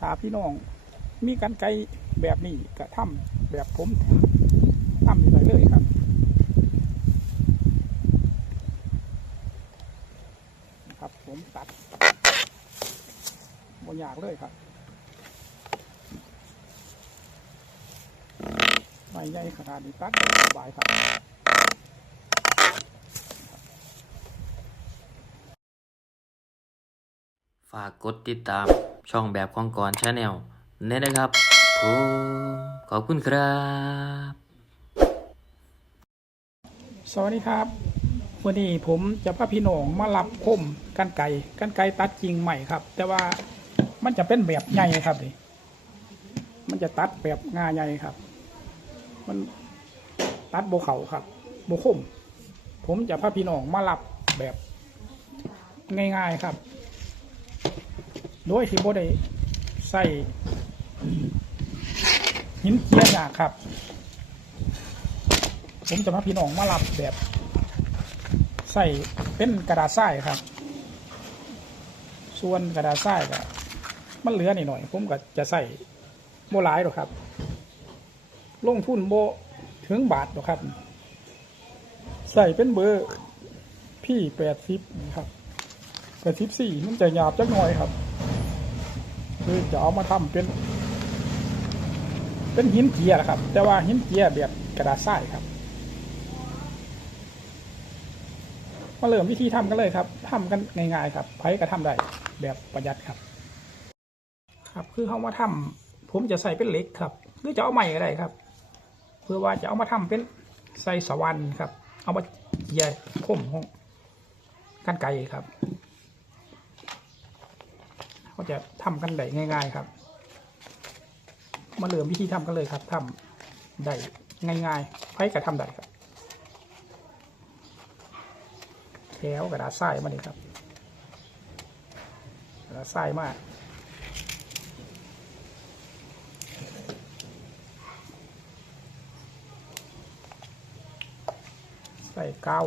ถาพี่น้อง มีกันไกลแบบนี้ก็ทำแบบผมทำได้เลยครับ ครับผมตัดบนยากเลยครับไม่ใหญ่ขนาดนี้ตัดสบายครับฝากกดติดตาม ช่องแบบของกรชาแนลนี่นะครับผมขอบคุณครับ สวัสดีครับวันนี้ผมจะพาพี่น้องมารับคมกันไก่กันไก่ตัดจริงใหม่ครับ แต่ว่ามันจะเป็นแบบใหญ่ครับนี่มันจะตัดแบบงาใหญ่ครับ มันตัดโบเขาครับโบคม ผมจะพาพี่น้องมารับแบบง่าย ๆครับ โดยที่โบได้ใส่หินเจียยากครับ ผมจะพาพี่น้องมารับแบบใส่เป็นกระดาษทรายครับ ส่วนกระดาษทรายก็มันเหลือนิดหน่อย ผมก็จะใส่โบหลายหรอกครับ ลงทุนโบถึงบาทหรอกครับ ใส่เป็นเบอร์พี่แปดสิบครับแปดสิบสี่มันจะหยาบจักหน่อยครับ คือจะเอามาทำเป็น เป็นหินเจียแหละครับ แต่ว่าหินเจียแบบกระดาษทรายครับมาเริ่มวิธีทำกันเลยครับทำกันง่ายๆครับไผ่ก็ทำได้แบบประหยัดครับ ครับคือเขามาทำผมจะใส่เป็นเหล็กครับ หรือจะเอาใหม่ก็ได้ครับ เพื่อว่าจะเอามาทำเป็นใส่สวรรค์ครับ เอามาเยียคมของกันไก่ครับ เขาจะทำกันได้ง่าย ๆครับ มาเริ่มวิธีทำกันเลยครับทำได้ง่ายๆไผ่ก็ทำได้ครับแถวกระดาษทรายมาเลยครับกระดาษทรายมากใส่เก้า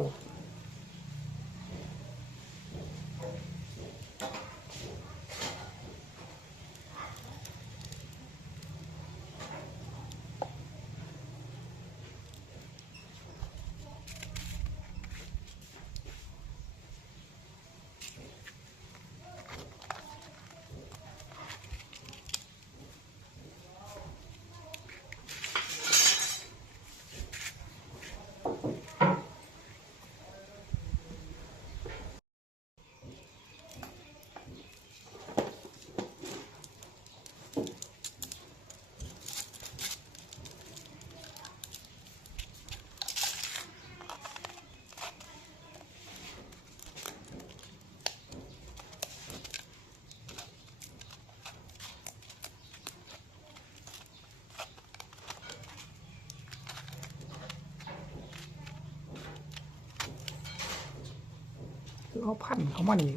คือเอาพันเขามานี่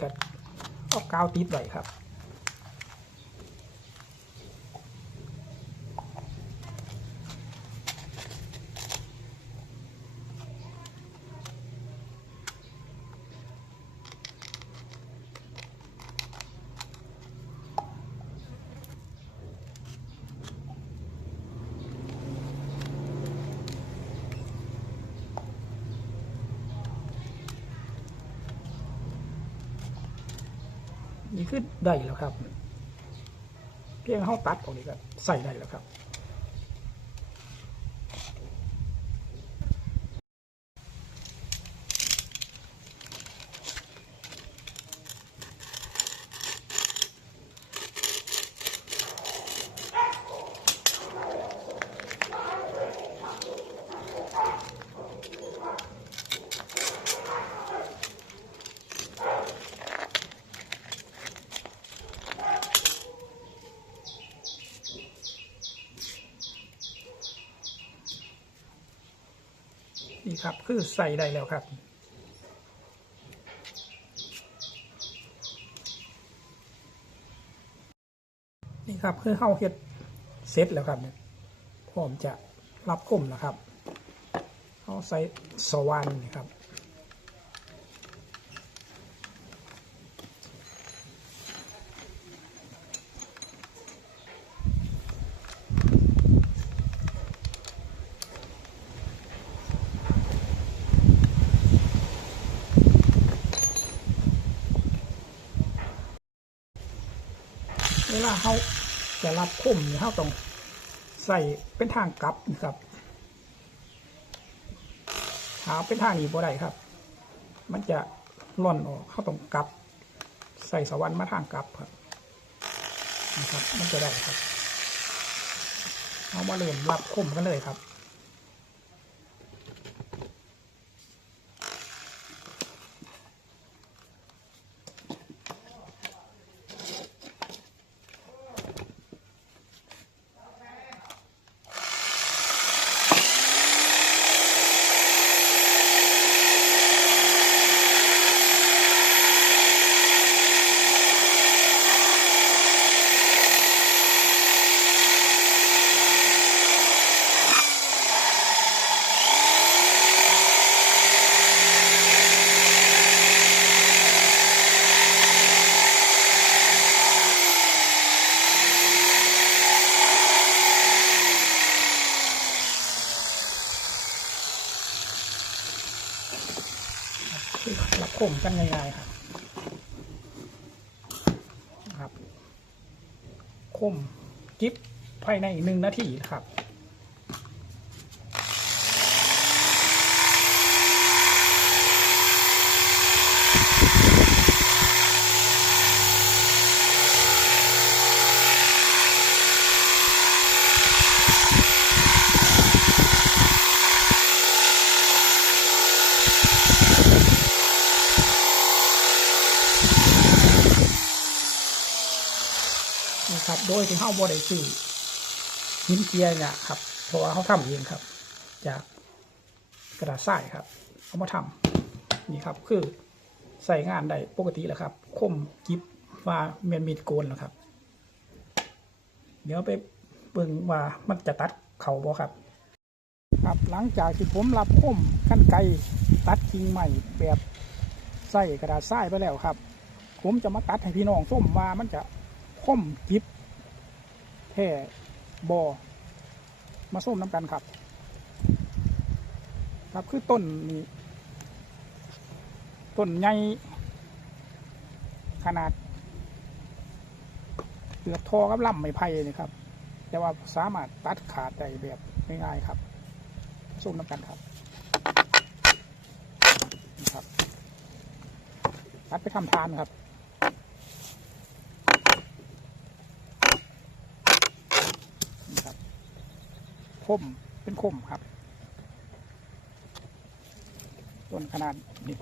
ก็เอากาวติดไว้ครับ นี่คือได้แล้วครับ เพียงเขาตัดออกนี่ก็ใส่ได้แล้วครับ นี่ครับคือใส่ได้แล้วครับ นี่ครับคือเข้าเฮ็ดเซตแล้วครับเนี่ยพร้อมจะรับคมแล้วครับเขาใส่สว่านนี่ครับ เวลาเขาจะรับคมเขาต้องใส่เป็นทางกลับนะครับหาเป็นทางนี้บ่ได้ครับ มันจะล่อนออกเขาต้องกลับ ใส่สวรรค์มาทางกลับครับนะครับ มันจะได้ครับเอามาเริ่มรับคมกันเลยครับ รับคมกันง่ายๆครับครับคมกิฟภายในหนึ่งนาทีครับ นะครับ โดยที่เฮาบ่ได้ซื้อหินเจียร์เนี่ยครับเพราะว่าเขาทำเองครับ จากกระดาษทรายครับเอามาทำนี่ครับคือใส่งานได้ปกติแหละครับ คมกิบว่าเมียนมีดโกนแล้วครับ เดี๋ยวไปเบิ่งว่ามันจะตัดเข่าบ่ครับ ครับหลังจากที่ผมรับคมกันไกรตัดกิ่งใหม่แบบใส่กระดาษทรายไปแล้วครับ ผมจะมาตัดให้พี่น้องส้มว่ามันจะ คมจิบแท่บอมาส้มน้ำกันครับ ครับคือต้นนี้ต้นใหญ่ขนาดเปลือกทอกับลำไม้ไผ่นี่ครับ แต่ว่าสามารถตัดขาดได้แบบง่ายๆครับส้มน้ำกันครับนะครับตัดไปทำทานครับ นี่ครับ คมเป็นคมครับ ต้นขนาดนี้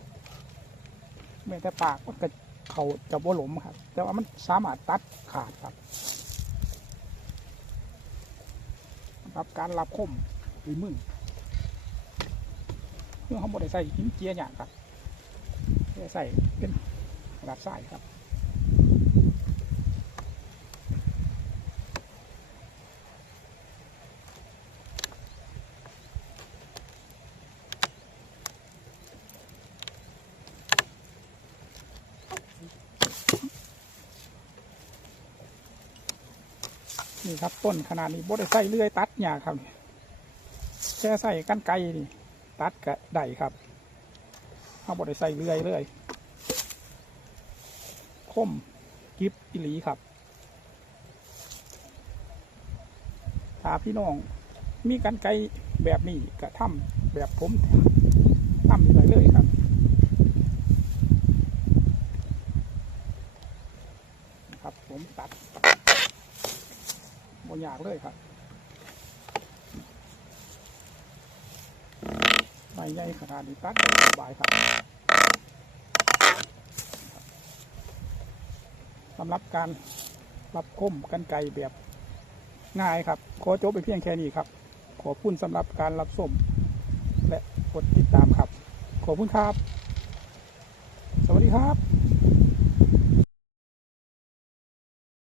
แม้แต่ปากมันก็เขาจะบ่หลมครับ แต่ว่ามันสามารถตัดขาดครับรับการรับคมหรือมึนเพื่อเขาบดใส่หินเจียอย่างครับใส่เป็นกระดาษทรายครับ นี่ครับต้นขนาดนี้บดได้ใส่เลื่อยตัดหญ้าครับแค่ใส่กันไกนี่ตัดกะได้ครับเขาบดได้ใส่เลื่อยเลยคมกิบอิหลีครับถ้าพี่น้องมีกันไกรแบบนี้กระทำแบบผมทำได้เลยครับ ครับผมตัด บน อยากเลยครับใบใหญ่ขนาดนี้ตัดสบายครับสำหรับการรับคมกันไกลแบบง่ายครับ ขอจบไปเพียงแค่นี้ครับ ขอบคุณสำหรับการรับชมและกดติดตามครับ ขอบคุณครับ สวัสดีครับ